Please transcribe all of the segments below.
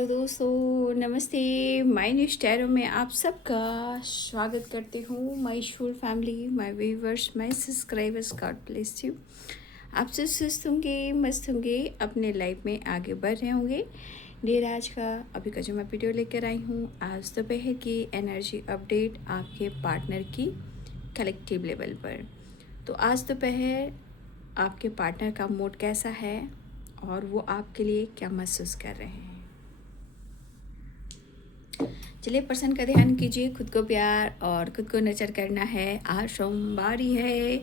Hello दोस्तों, नमस्ते। My new स्टैरो में आप सबका स्वागत करती हूँ। My Shool family, my viewers, my subscribers, God bless you. आप सब सुस्त होंगे, मस्त होंगे, अपने लाइफ में आगे बढ़ रहे होंगे। डेर आज का अभी का जो मैं वीडियो लेकर आई हूँ, आज दोपहर की एनर्जी अपडेट आपके पार्टनर की कलेक्टिव लेवल पर। तो आज दोपहर आपके पार्टनर का मूड कैसा है और वो आपके लिए क्या महसूस कर रहे हैं। चलिए, पर्सन का ध्यान कीजिए, खुद को प्यार और खुद को नर्चर करना है। आज सोमवार ही है,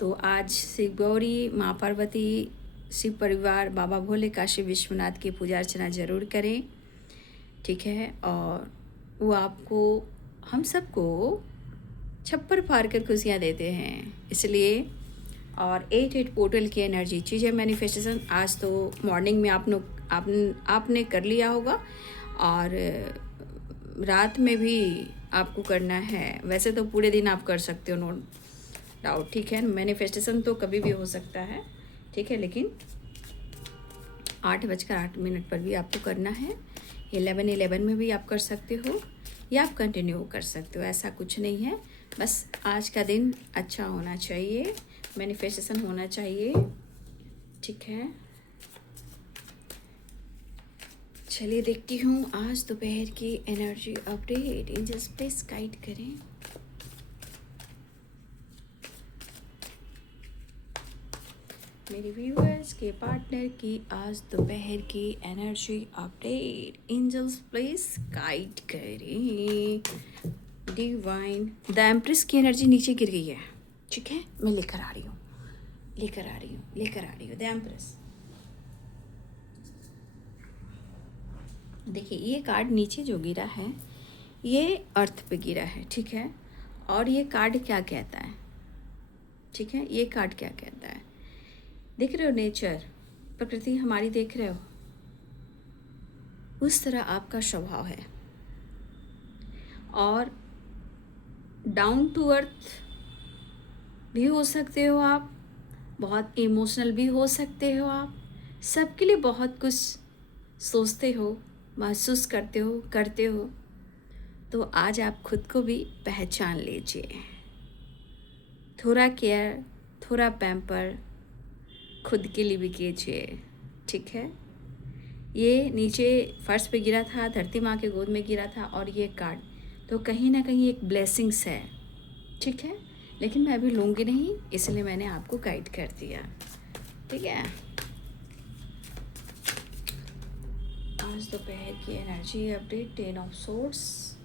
तो आज शिव गौरी, माँ पार्वती, शिव परिवार, बाबा भोले, काशी विश्वनाथ की पूजा अर्चना ज़रूर करें, ठीक है। और वो आपको, हम सबको छप्पर फाड़ कर खुशियाँ देते हैं, इसलिए। और 8 पोर्टल की एनर्जी चीज़ें मैनिफेस्टेशन आज तो मॉर्निंग में आपने कर लिया होगा, और रात में भी आपको करना है। वैसे तो पूरे दिन आप कर सकते हो, नो डाउट, ठीक है। मैनिफेस्टेशन तो कभी भी हो सकता है, ठीक है, लेकिन 8:08 पर भी आपको करना है। 11:11 में भी आप कर सकते हो, या आप कंटिन्यू कर सकते हो, ऐसा कुछ नहीं है। बस आज का दिन अच्छा होना चाहिए, मैनिफेस्टेशन होना चाहिए, ठीक है। चलिए देखती हूँ आज दोपहर की energy update. Angels please guide करें। मेरे व्यूअर्स के पार्टनर की आज दोपहर की energy update. Angels please guide करें। डिवाइन, द एम्प्रेस की एनर्जी नीचे गिर गई है, ठीक है। मैं लेकर आ रही हूँ द एम्प्रेस। देखिए, ये कार्ड नीचे जो गिरा है, ये अर्थ पे गिरा है, ठीक है। और ये कार्ड क्या कहता है, ठीक है, ये कार्ड क्या कहता है, देख रहे हो, नेचर, प्रकृति हमारी देख रहे हो, उस तरह आपका स्वभाव है। और डाउन टू अर्थ भी हो सकते हो आप, बहुत इमोशनल भी हो सकते हो आप, सबके लिए बहुत कुछ सोचते हो, महसूस करते हो। तो आज आप खुद को भी पहचान लीजिए। थोड़ा केयर, थोड़ा पैम्पर खुद के लिए भी कीजिए, ठीक है। ये नीचे फर्श पे गिरा था, धरती माँ के गोद में गिरा था, और ये कार्ड तो कहीं ना कहीं एक ब्लेसिंग्स है, ठीक है। लेकिन मैं अभी लूँगी नहीं, इसलिए मैंने आपको गाइड कर दिया, ठीक है। आज दोपहर की energy update. 10 of swords,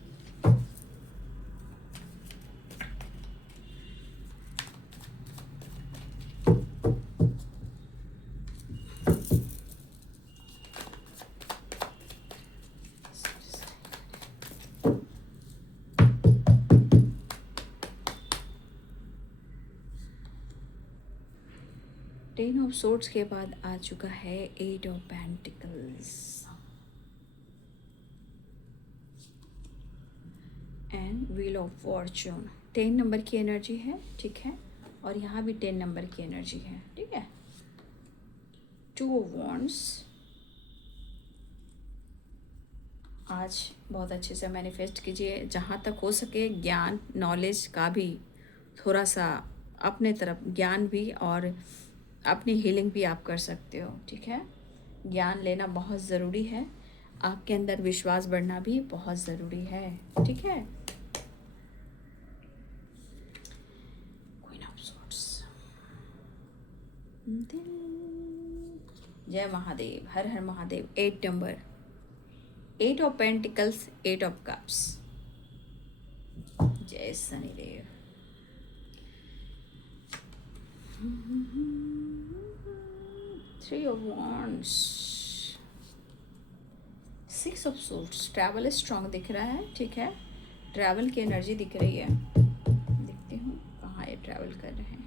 ten of swords के बाद आ चुका है 8 of pentacles and wheel of Fortune. 10 number की एनर्जी है, ठीक है। और यहाँ भी 10 नंबर की एनर्जी है, ठीक है। 2 ऑफ वॉन्ड्स। आज बहुत अच्छे से मैनिफेस्ट कीजिए, जहाँ तक हो सके ज्ञान, नॉलेज का भी थोड़ा सा अपने तरफ, ज्ञान भी, और अपनी हीलिंग भी आप कर सकते हो, ठीक है। ज्ञान लेना बहुत ज़रूरी है, आपके अंदर विश्वास बढ़ना भी बहुत ज़रूरी है, ठीक है। Queen of swords. जय महादेव, हर हर Mahadev. 8 number, 8 of pentacles, 8 of cups. जय Shanidev. Three of Wands, 6 of Swords। Travel strong दिख रहा है, ठीक है। ट्रैवल की एनर्जी दिख रही है, देखती हूँ कहाँ ये ट्रैवल कर रहे हैं।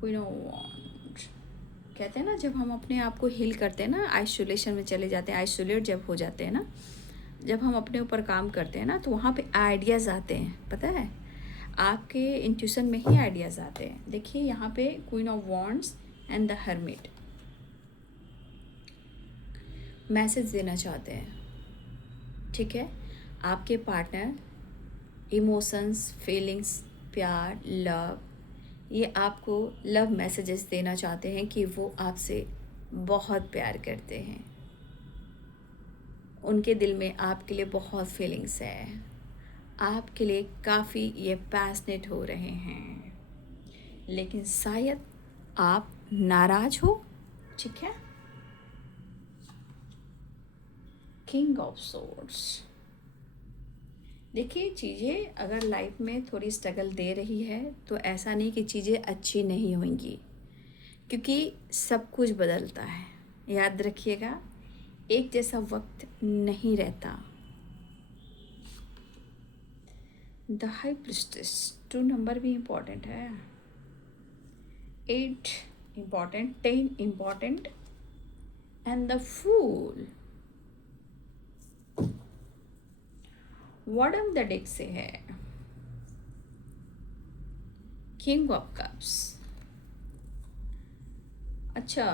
Queen of Wands, कहते हैं ना, जब हम अपने आप को हील करते हैं ना, आइसोलेशन में चले जाते हैं, आइसोलेट जब हो जाते हैं ना, जब हम अपने ऊपर काम करते हैं ना, तो वहाँ पे आइडियाज़ आते हैं, पता है, आपके इंट्यूशन में ही आइडियाज़ आते हैं। देखिए यहाँ पे queen of wands and the hermit. Message देना चाहते हैं, ठीक है। आपके पार्टनर इमोशंस, फीलिंग्स, प्यार, लव, ये आपको लव मैसेजेस देना चाहते हैं कि वो आपसे बहुत प्यार करते हैं। उनके दिल में आपके लिए बहुत फीलिंग्स है, आपके लिए काफ़ी ये पैशनेट हो रहे हैं, लेकिन शायद आप नाराज हो, ठीक है। किंग ऑफ सोर्ड्स, देखिए चीज़ें अगर लाइफ में थोड़ी स्ट्रगल दे रही है तो ऐसा नहीं कि चीज़ें अच्छी नहीं होंगी, क्योंकि सब कुछ बदलता है। याद रखिएगा, एक जैसा वक्त नहीं रहता। द हाई प्रिस्टेस, 2 नंबर भी इम्पॉर्टेंट है, 8 important, 10 important and the fool. Bottom the deck से है किंग ऑफ कप्स। अच्छा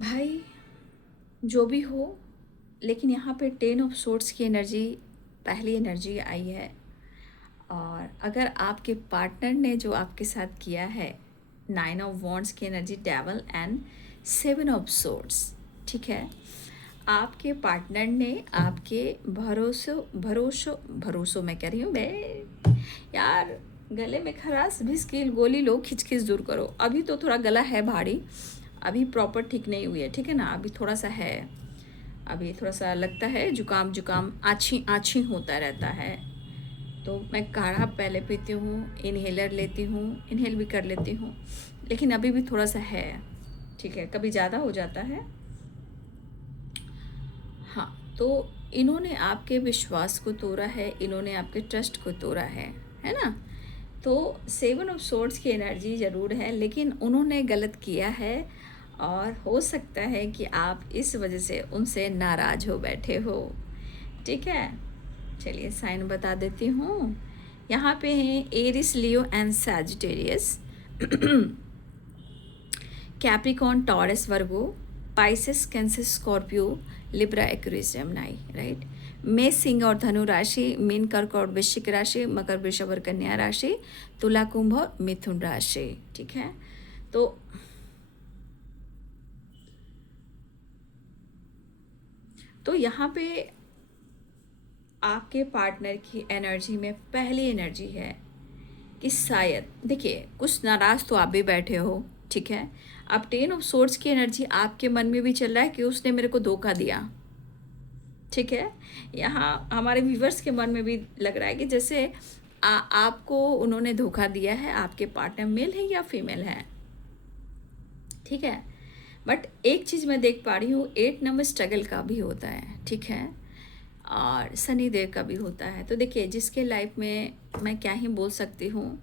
भाई, जो भी हो, लेकिन यहाँ पे 10 ऑफ सोर्ड्स की एनर्जी पहली एनर्जी आई है। और अगर आपके पार्टनर ने जो आपके साथ किया है, 9 ऑफ वॉन्ड्स की energy, devil and 7 of swords, ठीक है। आपके पार्टनर ने आपके भरोसों मैं कह रही हूँ बे यार, गले में खराश भिसकील गोली लो, खिच खिच दूर करो। अभी तो थोड़ा गला है भारी, अभी प्रॉपर ठीक नहीं हुई है, ठीक है ना। अभी थोड़ा सा है, अभी थोड़ा सा लगता है जुकाम जुकाम, आछी आछी होता रहता है। तो मैं काढ़ा पहले पीती हूँ, इन्हेलर लेती हूँ, इन्हेल भी कर लेती हूँ, लेकिन अभी भी थोड़ा सा है, ठीक है। कभी ज़्यादा हो जाता है। हाँ, तो इन्होंने आपके विश्वास को तोड़ा है, इन्होंने आपके ट्रस्ट को तोड़ा है ना। तो 7 ऑफ सोर्ड्स की एनर्जी ज़रूर है, लेकिन उन्होंने गलत किया है और हो सकता है कि आप इस वजह से उनसे नाराज़ हो बैठे हो, ठीक है। चलिए साइन बता देती हूँ। यहाँ पे हैं Aries, Leo and Sagittarius, Capricorn, Taurus, Virgo, Pisces, Cancer, Scorpio, Libra, Aquarius, Gemini, right. मेष, सिंह और धनु राशि, मीन, कर्क और वृश्चिक राशि, मकर, वृषभ और कन्या राशि, तुला, कुंभ और मिथुन राशि, ठीक है। तो यहाँ पे आपके पार्टनर की एनर्जी में पहली एनर्जी है कि शायद, देखिए कुछ नाराज़ तो आप भी बैठे हो, ठीक है। अब 10 ऑफ सोर्ड्स की एनर्जी आपके मन में भी चल रहा है कि उसने मेरे को धोखा दिया, ठीक है। यहाँ हमारे व्यूवर्स के मन में भी लग रहा है कि जैसे आपको उन्होंने धोखा दिया है। आपके पार्टनर मेल है या फीमेल है, ठीक है। बट एक चीज़ मैं देख पा रही हूँ, 8 नंबर स्ट्रगल का भी होता है, ठीक है, और शनि देव का भी होता है। तो देखिए जिसके लाइफ में मैं क्या ही बोल सकती हूँ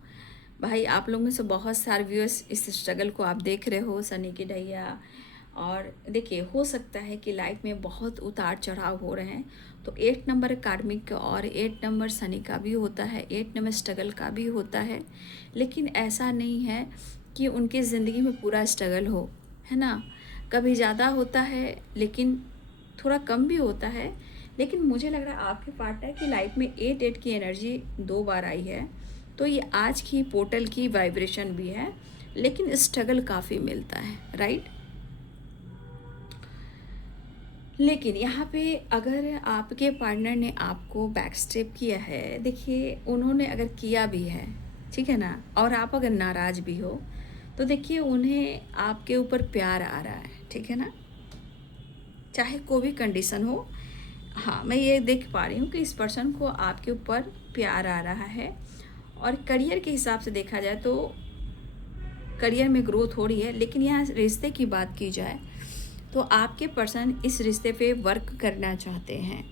भाई, आप लोग में से बहुत सारे व्यूअर्स इस स्ट्रगल को आप देख रहे हो, शनि की ढैया। और देखिए हो सकता है कि लाइफ में बहुत उतार चढ़ाव हो रहे हैं। तो 8 नंबर कार्मिक और 8 नंबर शनि का भी होता है, 8 नंबर स्ट्रगल का भी होता है। लेकिन ऐसा नहीं है कि उनकी ज़िंदगी में पूरा स्ट्रगल हो, है ना। कभी ज़्यादा होता है, लेकिन थोड़ा कम भी होता है। लेकिन मुझे लग रहा है आपके पार्टनर की लाइफ में 8 की एनर्जी 2 बार आई है। तो ये आज की पोर्टल की वाइब्रेशन भी है, लेकिन स्ट्रगल काफ़ी मिलता है, राइट। लेकिन यहाँ पे अगर आपके पार्टनर ने आपको बैक स्टेप किया है, देखिए उन्होंने अगर किया भी है, ठीक है ना, और आप अगर नाराज़ भी हो, तो देखिए उन्हें आपके ऊपर प्यार आ रहा है, ठीक है ना, चाहे कोई भी कंडीशन हो। हाँ, मैं ये देख पा रही हूँ कि इस पर्सन को आपके ऊपर प्यार आ रहा है। और करियर के हिसाब से देखा जाए तो करियर में ग्रोथ हो रही है। लेकिन यहाँ रिश्ते की बात की जाए तो आपके पर्सन इस रिश्ते पे वर्क करना चाहते हैं।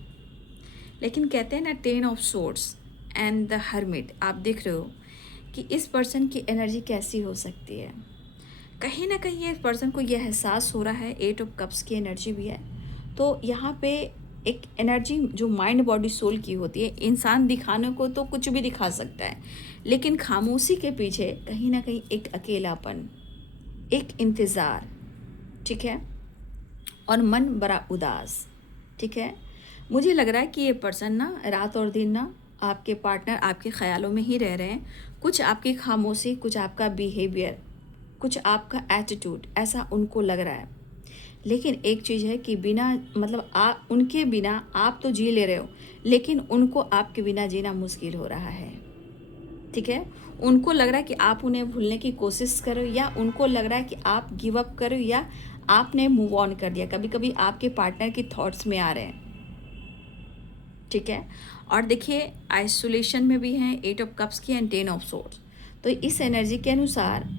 लेकिन कहते हैं ना, 10 of swords and the hermit, आप देख रहे हो कि इस पर्सन की एनर्जी कैसी हो सकती है। कहीं ना कहीं इस पर्सन को यह एहसास हो रहा है, 8 ऑफ कप्स की एनर्जी भी है। तो यहाँ पे एक एनर्जी जो माइंड बॉडी सोल की होती है। इंसान दिखाने को तो कुछ भी दिखा सकता है, लेकिन खामोशी के पीछे कहीं ना कहीं एक अकेलापन, एक इंतज़ार, ठीक है। और मन बड़ा उदास। ठीक है, मुझे लग रहा है कि ये पर्सन ना रात और दिन ना आपके पार्टनर आपके ख़्यालों में ही रह रहे हैं। कुछ आपकी खामोशी, कुछ आपका बिहेवियर, कुछ आपका एटीट्यूड, ऐसा उनको लग रहा है। लेकिन एक चीज़ है कि बिना मतलब उनके बिना आप तो जी ले रहे हो, लेकिन उनको आपके बिना जीना मुश्किल हो रहा है। ठीक है, उनको लग रहा है कि आप उन्हें भूलने की कोशिश करो, या उनको लग रहा है कि आप गिव अप करो, या आपने मूव ऑन कर दिया। कभी कभी आपके पार्टनर की थॉट्स में आ रहे हैं। ठीक है, और देखिए आइसोलेशन में भी हैं 8 ऑफ कप्स की एंड 10 ऑफ सोर्ड्स। तो इस एनर्जी के अनुसार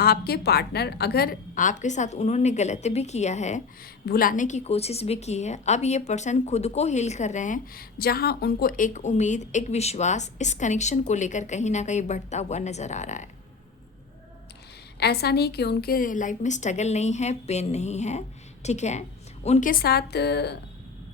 आपके पार्टनर, अगर आपके साथ उन्होंने गलत भी किया है, भुलाने की कोशिश भी की है, अब ये पर्सन खुद को हील कर रहे हैं, जहां उनको एक उम्मीद, एक विश्वास इस कनेक्शन को लेकर कहीं ना कहीं बढ़ता हुआ नज़र आ रहा है। ऐसा नहीं कि उनके लाइफ में स्ट्रगल नहीं है, पेन नहीं है। ठीक है, उनके साथ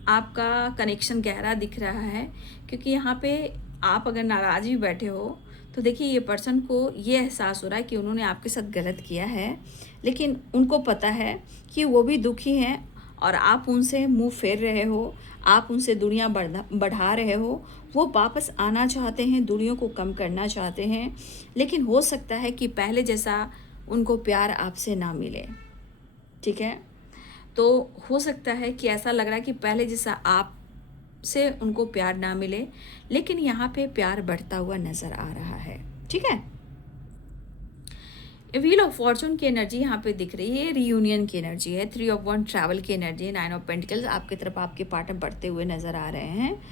आपका कनेक्शन गहरा दिख रहा है, क्योंकि यहाँ पे आप अगर नाराज़ भी बैठे हो तो देखिए ये पर्सन को ये एहसास हो रहा है कि उन्होंने आपके साथ गलत किया है, लेकिन उनको पता है कि वो भी दुखी हैं और आप उनसे मुंह फेर रहे हो, आप उनसे दूरियां बढ़ा रहे हो। वो वापस आना चाहते हैं, दूरियों को कम करना चाहते हैं, लेकिन हो सकता है कि पहले जैसा उनको प्यार आपसे ना मिले। ठीक है, तो हो सकता है कि ऐसा लग रहा है कि पहले जैसा आप से उनको प्यार ना मिले, लेकिन यहाँ पे प्यार बढ़ता हुआ नज़र आ रहा है। ठीक है, व्हील ऑफ फॉर्चून की एनर्जी यहाँ पे दिख रही है, रियूनियन की एनर्जी है, 3 ऑफ वन ट्रैवल की एनर्जी है, 9 ऑफ पेंटिकल्स आपकी तरफ आपके पार्टनर बढ़ते हुए नज़र आ रहे हैं।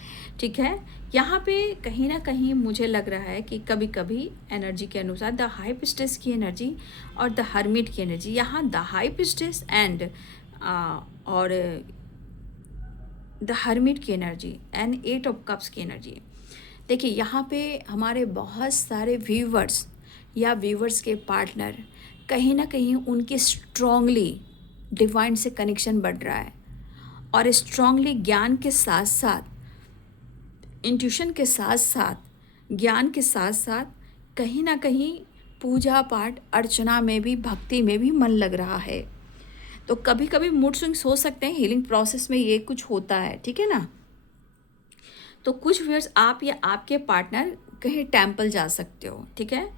ठीक है, यहाँ पे कहीं ना कहीं मुझे लग रहा है कि कभी कभी एनर्जी के अनुसार द हाई पिस्टेस की एनर्जी और द हर्मिट की एनर्जी, यहाँ द हाई पिस्टेस एंड और द हर्मिट की एनर्जी एंड 8 ऑफ कप्स की एनर्जी। देखिए यहाँ पे हमारे बहुत सारे व्यूवर्स या व्यूवर्स के पार्टनर, कहीं ना कहीं उनकी स्ट्रॉन्गली डिवाइन से कनेक्शन बढ़ रहा है, और स्ट्रॉन्गली ज्ञान के साथ साथ, इंट्यूशन के साथ साथ, ज्ञान के साथ साथ कहीं ना कहीं पूजा पाठ अर्चना में भी, भक्ति में भी मन लग रहा है। तो कभी कभी मूड स्विंग्स हो सकते हैं, हीलिंग प्रोसेस में ये कुछ होता है। ठीक है ना, तो कुछ व्यूअर्स आप या आपके पार्टनर कहीं टेम्पल जा सकते हो। ठीक है,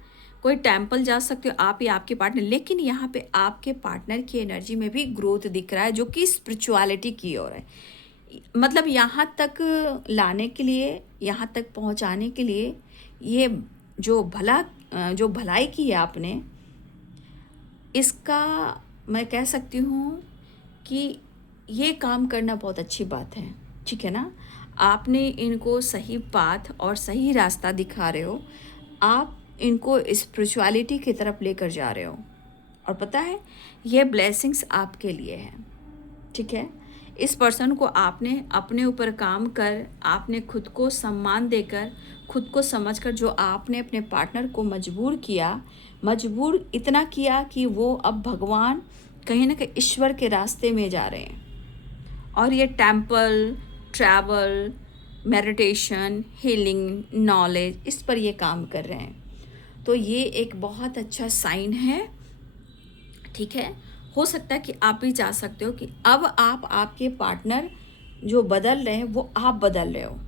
कोई टेम्पल जा सकते हो आप या आपके पार्टनर, लेकिन यहाँ पे आपके पार्टनर की एनर्जी में भी ग्रोथ दिख रहा है, जो कि स्पिरिचुअलिटी की ओर है। मतलब यहाँ तक लाने के लिए, यहाँ तक पहुँचाने के लिए, ये जो भलाई की है आपने, इसका मैं कह सकती हूँ कि ये काम करना बहुत अच्छी बात है। ठीक है ना, आपने इनको सही पाथ और सही रास्ता दिखा रहे हो, आप इनको स्पिरिचुअलिटी की तरफ लेकर जा रहे हो, और पता है ये ब्लेसिंग्स आपके लिए हैं। ठीक है, इस पर्सन को आपने अपने ऊपर काम कर, आपने खुद को सम्मान देकर, खुद को समझकर, जो आपने अपने पार्टनर को मजबूर इतना किया कि वो अब भगवान, कहीं ना कहीं ईश्वर के रास्ते में जा रहे हैं, और ये temple, travel, meditation, healing, knowledge, इस पर ये काम कर रहे हैं। तो ये एक बहुत अच्छा साइन है। ठीक है, हो सकता है कि आप भी चाह सकते हो कि अब आप आपके पार्टनर जो बदल रहे हैं वो आप बदल रहे हो।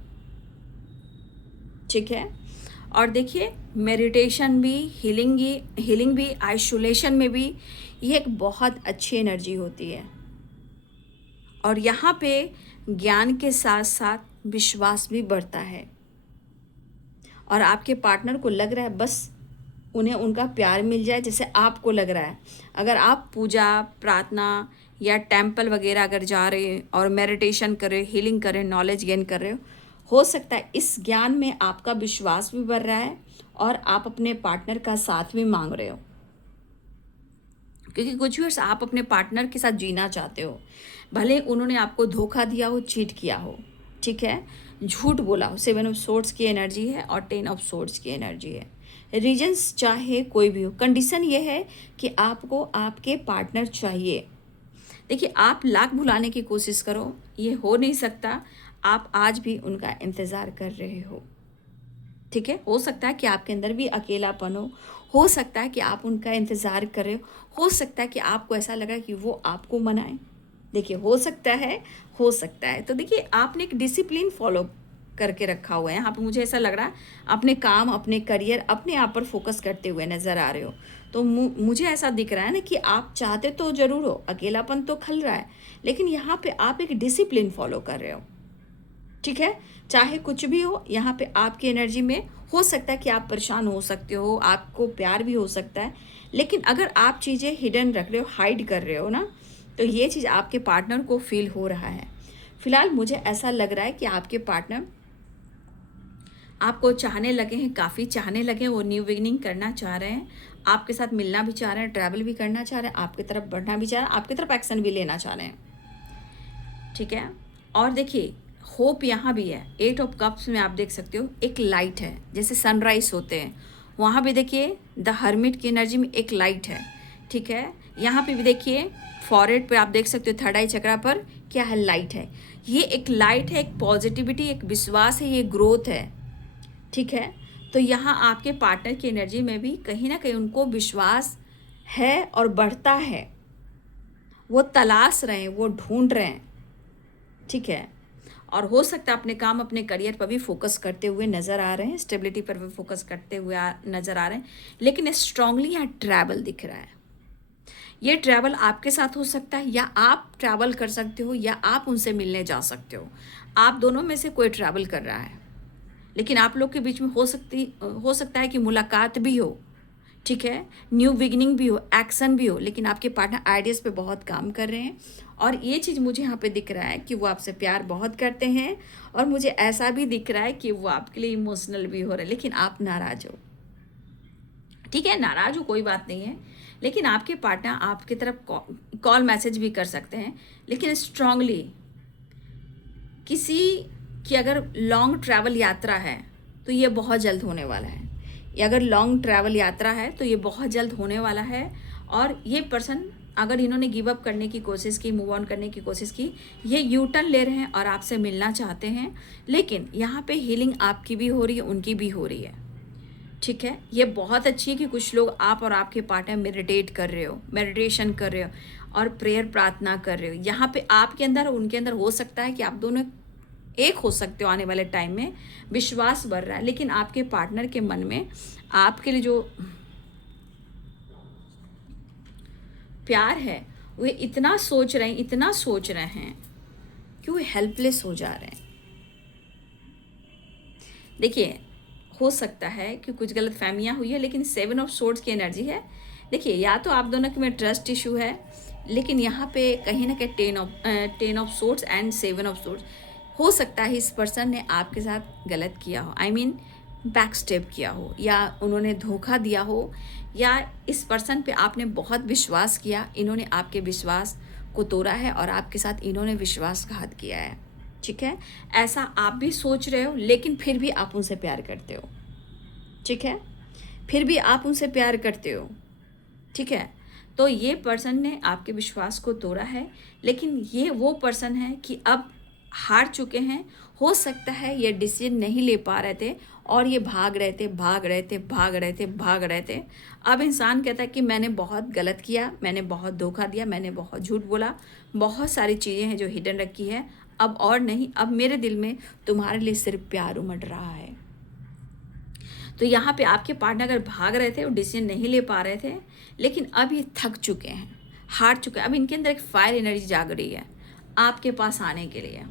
ठीक है, और देखिए मेडिटेशन भी, हीलिंग भी, आइसोलेशन में भी ये एक बहुत अच्छी एनर्जी होती है, और यहाँ पे ज्ञान के साथ साथ विश्वास भी बढ़ता है, और आपके पार्टनर को लग रहा है बस उन्हें उनका प्यार मिल जाए, जैसे आपको लग रहा है। अगर आप पूजा, प्रार्थना या टेम्पल वगैरह अगर जा रहे हैं और मेडिटेशन कर रहे हो, हीलिंग कर रहे हो, नॉलेज गेन कर रहे हो सकता है इस ज्ञान में आपका विश्वास भी बढ़ रहा है, और आप अपने पार्टनर का साथ भी मांग रहे हो, क्योंकि कुछ व्यूअर्स आप अपने पार्टनर के साथ जीना चाहते हो, भले उन्होंने आपको धोखा दिया हो, चीट किया हो। ठीक है, झूठ बोला हो। 7 ऑफ सोर्ड्स की एनर्जी है और 10 ऑफ सोर्ड्स की एनर्जी है। रीजन्स चाहे कोई भी हो, कंडीशन ये है कि आपको आपके पार्टनर चाहिए। देखिए आप लाख भुलाने की कोशिश करो, ये हो नहीं सकता। आप आज भी उनका इंतज़ार कर रहे हो। ठीक है, हो सकता है कि आपके अंदर भी अकेलापन हो सकता है कि आप उनका इंतज़ार कर रहे हो सकता है कि आपको ऐसा लगा कि वो आपको मनाएं, देखिए हो सकता है। तो देखिए आपने एक डिसिप्लिन फॉलो करके रखा हुआ है। यहाँ पे मुझे ऐसा लग रहा है अपने काम, अपने करियर, अपने आप पर फोकस करते हुए नज़र आ रहे हो। तो मुझे ऐसा दिख रहा है ना कि आप चाहते तो ज़रूर हो, अकेलापन तो खल रहा है, लेकिन यहाँ पे आप एक डिसिप्लिन फॉलो कर रहे हो। ठीक है, चाहे कुछ भी हो, यहाँ पे आपकी एनर्जी में हो सकता है कि आप परेशान हो सकते हो, आपको प्यार भी हो सकता है, लेकिन अगर आप चीज़ें हिडन रख रहे हो, हाइड कर रहे हो ना, तो ये चीज़ आपके पार्टनर को फील हो रहा है। फिलहाल मुझे ऐसा लग रहा है कि आपके पार्टनर आपको चाहने लगे हैं, काफ़ी चाहने लगे हैं, वो न्यू बिगिनिंग करना चाह रहे हैं, आपके साथ मिलना भी चाह रहे हैं, ट्रैवल भी करना चाह रहे हैं, आपकी तरफ बढ़ना भी चाह रहे हैं, आपकी तरफ एक्शन भी लेना चाह रहे हैं। ठीक है, और देखिए होप यहाँ भी है। 8 ऑफ कप्स में आप देख सकते हो एक लाइट है, जैसे सनराइज होते हैं, वहाँ भी देखिए द हर्मिट की एनर्जी में एक लाइट है। ठीक है, यहाँ पे भी देखिए फॉरहेड पे आप देख सकते हो, थर्ड आई चक्रा पर क्या है, लाइट है। ये एक लाइट है, एक पॉजिटिविटी, एक विश्वास है, ये ग्रोथ है। ठीक है, तो यहाँ आपके पार्टनर की एनर्जी में भी कहीं ना कहीं उनको विश्वास है और बढ़ता है, वो तलाश रहे हैं, वो ढूंढ रहे हैं। ठीक है, और हो सकता है अपने काम, अपने करियर पर भी फोकस करते हुए नज़र आ रहे हैं, स्टेबिलिटी पर भी फोकस करते हुए नज़र आ रहे हैं, लेकिन स्ट्रांगली यहाँ ट्रैवल दिख रहा है। ये ट्रैवल आपके साथ हो सकता है, या आप ट्रैवल कर सकते हो, या आप उनसे मिलने जा सकते हो। आप दोनों में से कोई ट्रैवल कर रहा है, लेकिन आप लोग के बीच में हो सकता है कि मुलाकात भी हो। ठीक है, न्यू बिगिनिंग भी हो, एक्शन भी हो, लेकिन आपके पार्टनर आइडियाज़ पे बहुत काम कर रहे हैं। और ये चीज़ मुझे यहाँ पे दिख रहा है कि वो आपसे प्यार बहुत करते हैं, और मुझे ऐसा भी दिख रहा है कि वो आपके लिए इमोशनल भी हो रहे हैं, लेकिन आप नाराज़ हो। ठीक है, नाराज़ हो कोई बात नहीं है, लेकिन आपके पार्टनर आपकी तरफ कॉल मैसेज भी कर सकते हैं, लेकिन स्ट्रांगली किसी की अगर लॉन्ग ट्रैवल यात्रा है तो ये बहुत जल्द होने वाला है। या अगर लॉन्ग ट्रैवल यात्रा है तो ये बहुत जल्द होने वाला है। और ये पर्सन अगर इन्होंने गिव अप करने की कोशिश की, मूव ऑन करने की कोशिश की, ये यू टर्न ले रहे हैं और आपसे मिलना चाहते हैं, लेकिन यहाँ पे हीलिंग आपकी भी हो रही है, उनकी भी हो रही है। ठीक है, ये बहुत अच्छी है कि कुछ लोग आप और आपके पार्टनर मेडिटेट कर रहे हो, मेडिटेशन कर रहे हो और प्रेयर प्रार्थना कर रहे हो। यहाँ पे आपके अंदर और उनके अंदर हो सकता है कि आप दोनों एक हो सकते हो आने वाले टाइम में, विश्वास बढ़ रहा है, लेकिन आपके पार्टनर के मन में आपके लिए जो प्यार है वो इतना सोच रहे हैं, इतना सोच रहे हैं कि वो हेल्पलेस हो जा रहे हैं। देखिए हो सकता है कि कुछ गलत फहमियाँ हुई है, लेकिन 7 ऑफ सोर्ड्स की एनर्जी है। देखिए या तो आप दोनों के में ट्रस्ट इशू है, लेकिन यहाँ पे कहीं ना कहीं 10 of swords and 7 of swords, हो सकता है इस पर्सन ने आपके साथ गलत किया हो, आई मीन बैक स्टेप किया हो, या उन्होंने धोखा दिया हो, या इस पर्सन पे आपने बहुत विश्वास किया, इन्होंने आपके विश्वास को तोड़ा है और आपके साथ इन्होंने विश्वासघात किया है। ठीक है, ऐसा आप भी सोच रहे हो, लेकिन फिर भी आप उनसे प्यार करते हो। ठीक है, फिर भी आप उनसे प्यार करते हो। ठीक है, तो ये पर्सन ने आपके विश्वास को तोड़ा है, लेकिन ये वो पर्सन है कि अब हार चुके हैं। हो सकता है ये डिसीजन नहीं ले पा रहे थे और ये भाग रहे थे, भाग रहे थे, भाग रहे थे, भाग रहे थे। अब इंसान कहता है कि मैंने बहुत गलत किया, मैंने बहुत धोखा दिया, मैंने बहुत झूठ बोला, बहुत सारी चीज़ें हैं जो हिडन रखी है, अब और नहीं, अब मेरे दिल में तुम्हारे लिए सिर्फ प्यार उमड़ रहा है। तो यहाँ पे आपके पार्टनर अगर भाग रहे थे, वो डिसीजन नहीं ले पा रहे थे, लेकिन अब ये थक चुके हैं, हार चुके हैं। अब इनके अंदर एक फायर एनर्जी जाग रही है आपके पास आने के लिए।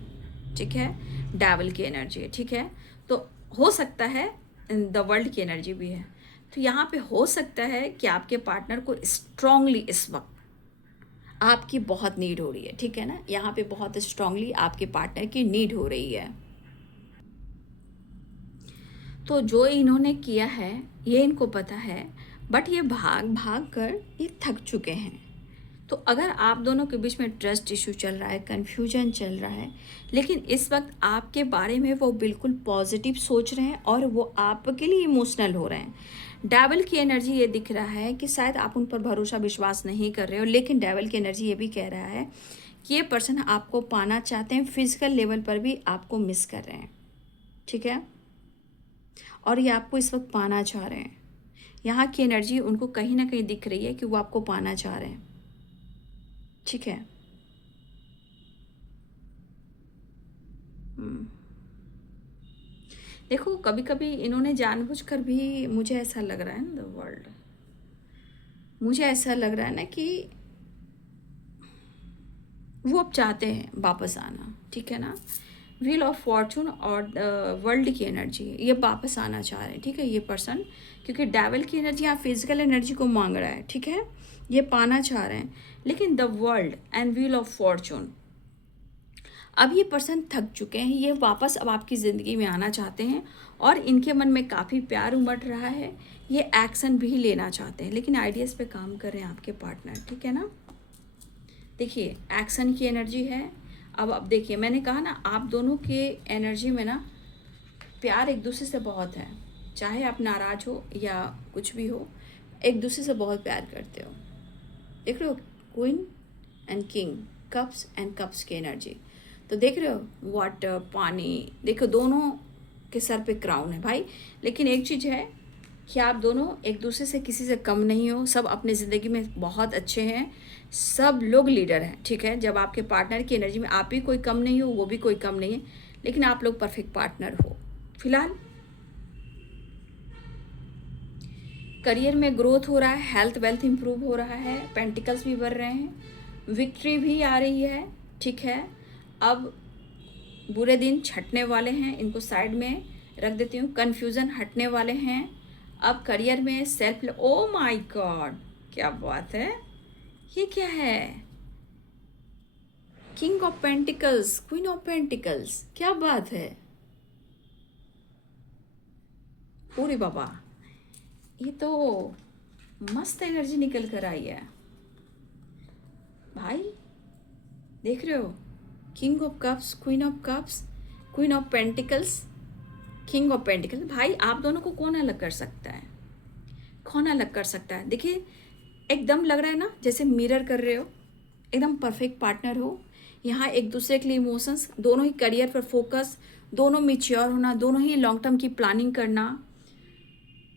ठीक है, डेविल की एनर्जी है। ठीक है, तो हो सकता है द वर्ल्ड की एनर्जी भी है। तो यहाँ पे हो सकता है कि आपके पार्टनर को स्ट्रांगली इस वक्त आपकी बहुत नीड हो रही है। ठीक है ना, यहाँ पे बहुत स्ट्रांगली आपके पार्टनर की नीड हो रही है। तो जो इन्होंने किया है ये इनको पता है, बट ये भाग भाग कर ये थक चुके हैं। तो अगर आप दोनों के बीच में ट्रस्ट इशू चल रहा है, कन्फ्यूजन चल रहा है, लेकिन इस वक्त आपके बारे में वो बिल्कुल पॉजिटिव सोच रहे हैं और वो आपके लिए इमोशनल हो रहे हैं। डेविल की एनर्जी ये दिख रहा है कि शायद आप उन पर भरोसा विश्वास नहीं कर रहे हो, लेकिन डेविल की एनर्जी ये भी कह रहा है कि ये पर्सन आपको पाना चाहते हैं, फिजिकल लेवल पर भी आपको मिस कर रहे हैं। ठीक है, और ये आपको इस वक्त पाना चाह रहे हैं। यहाँ की एनर्जी उनको कहीं ना कहीं दिख रही है कि वो आपको पाना चाह रहे हैं। ठीक है, देखो कभी कभी इन्होंने जानबूझकर भी, मुझे ऐसा लग रहा है ना द वर्ल्ड, मुझे ऐसा लग रहा है ना कि वो अब चाहते हैं वापस आना, ठीक है ना। व्हील ऑफ फॉर्चून और वर्ल्ड की एनर्जी ये वापस आना चाह रहे हैं, ठीक है, ये पर्सन, क्योंकि डेविल की एनर्जी यहाँ फिजिकल एनर्जी को मांग रहा है, ठीक है, ये पाना चाह रहे हैं। लेकिन the world and wheel of Fortune, अब ये पर्सन थक चुके हैं, ये वापस अब आपकी ज़िंदगी में आना चाहते हैं और इनके मन में काफ़ी प्यार उमड़ रहा है, ये एक्शन भी लेना चाहते हैं, लेकिन आइडियाज़ पे काम कर रहे हैं आपके पार्टनर, ठीक है ना। देखिए एक्शन की एनर्जी है। अब देखिए मैंने कहा ना, आप दोनों के एनर्जी में ना प्यार एक दूसरे से बहुत है, चाहे आप नाराज़ हो या कुछ भी हो, एक दूसरे से बहुत प्यार करते हो। देख रहे हो queen and king, cups and cups की एनर्जी, तो देख रहे हो वाटर, पानी, देखो दोनों के सर पे क्राउन है भाई। लेकिन एक चीज़ है कि आप दोनों एक दूसरे से किसी से कम नहीं हो, सब अपनी ज़िंदगी में बहुत अच्छे हैं, सब लोग लीडर हैं, ठीक है। जब आपके पार्टनर की एनर्जी में आप भी कोई कम नहीं हो, वो भी कोई कम नहीं है, लेकिन आप लोग परफेक्ट पार्टनर हो। फिलहाल करियर में ग्रोथ हो रहा है, हेल्थ वेल्थ इंप्रूव हो रहा है, पेंटिकल्स भी बढ़ रहे हैं, विक्ट्री भी आ रही है, ठीक है। अब बुरे दिन छटने वाले हैं, इनको साइड में रख देती हूँ, कन्फ्यूज़न हटने वाले हैं। अब करियर में सेल्फ, ओ माय गॉड क्या बात है, ये क्या है, king of pentacles, queen of pentacles, क्या बात है, पूरी बाबा, ये तो मस्त एनर्जी निकल कर आई है भाई। देख रहे हो, king of cups, queen of cups, queen of pentacles, king of pentacles. भाई आप दोनों को कौन अलग कर सकता है, कौन अलग कर सकता है। देखिए एकदम लग रहा है ना जैसे मिरर कर रहे हो, एकदम परफेक्ट पार्टनर हो। यहाँ एक दूसरे के लिए इमोशंस, दोनों ही करियर पर फोकस, दोनों मैच्योर होना, दोनों ही लॉन्ग टर्म की प्लानिंग करना,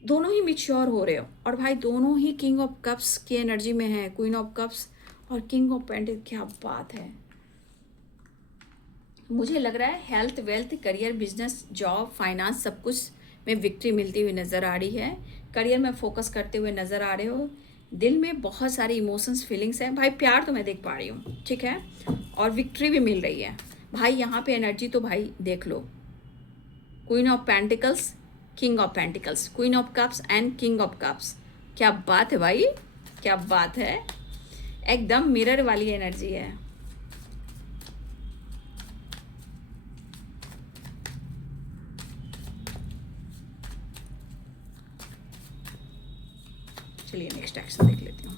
दोनों ही मैच्योर हो रहे हो। और भाई दोनों ही किंग ऑफ कप्स की एनर्जी में है, क्वीन ऑफ कप्स और किंग ऑफ पेंटिकल, क्या बात है। मुझे लग रहा है health wealth, career, business, job, finance, सब कुछ में विक्ट्री मिलती हुई नज़र आ रही है। करियर में फोकस करते हुए नज़र आ रहे हो, दिल में बहुत सारी इमोशंस फीलिंग्स हैं भाई, प्यार तो मैं देख पा रही हूँ, ठीक है, और विक्ट्री भी मिल रही है भाई। यहाँ पे एनर्जी तो भाई देख लो, queen of pentacles, king of pentacles, queen of cups and king of cups, क्या बात है भाई, क्या बात है, एकदम मिरर वाली एनर्जी है। चलिए नेक्स्ट एक्शन देख लेती हूँ।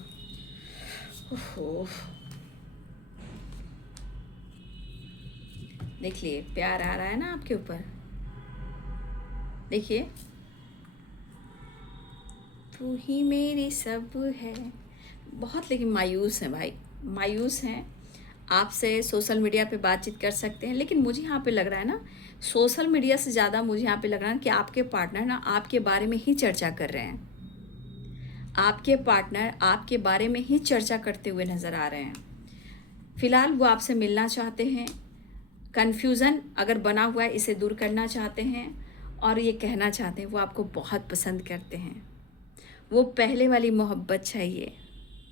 देख लिए प्यार आ रहा है ना आपके ऊपर, देखिए तू ही मेरी सब है, बहुत लेकिन मायूस हैं भाई, मायूस हैं। आपसे सोशल मीडिया पे बातचीत कर सकते हैं, लेकिन मुझे यहाँ पे लग रहा है ना, सोशल मीडिया से ज़्यादा मुझे यहाँ पे लग रहा है कि आपके पार्टनर ना आपके बारे में ही चर्चा कर रहे हैं, आपके पार्टनर आपके बारे में ही चर्चा करते हुए नज़र आ रहे हैं। फिलहाल वो आपसे मिलना चाहते हैं, कन्फ्यूज़न अगर बना हुआ है इसे दूर करना चाहते हैं, और ये कहना चाहते हैं वो आपको बहुत पसंद करते हैं, वो पहले वाली मोहब्बत चाहिए,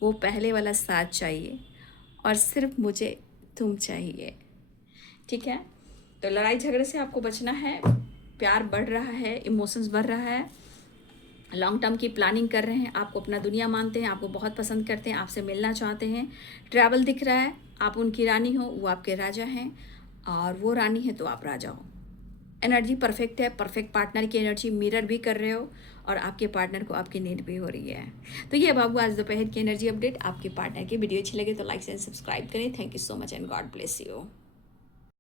वो पहले वाला साथ चाहिए, और सिर्फ मुझे तुम चाहिए, ठीक है। तो लड़ाई झगड़े से आपको बचना है, प्यार बढ़ रहा है, इमोशंस बढ़ रहा है, लॉन्ग टर्म की प्लानिंग कर रहे हैं, आपको अपना दुनिया मानते हैं, आपको बहुत पसंद करते हैं, आपसे मिलना चाहते हैं, ट्रैवल दिख रहा है, आप उनकी रानी हो, वो आपके राजा हैं, और वो रानी है तो आप राजा हो। एनर्जी परफेक्ट है, परफेक्ट पार्टनर की एनर्जी मिरर भी कर रहे हो, और आपके पार्टनर को आपकी नीड भी हो रही है। तो ये बाबू आज दोपहर की एनर्जी अपडेट। आपके पार्टनर की वीडियो अच्छी लगे तो लाइक एंड सब्सक्राइब करें। Thank you so much and God bless you.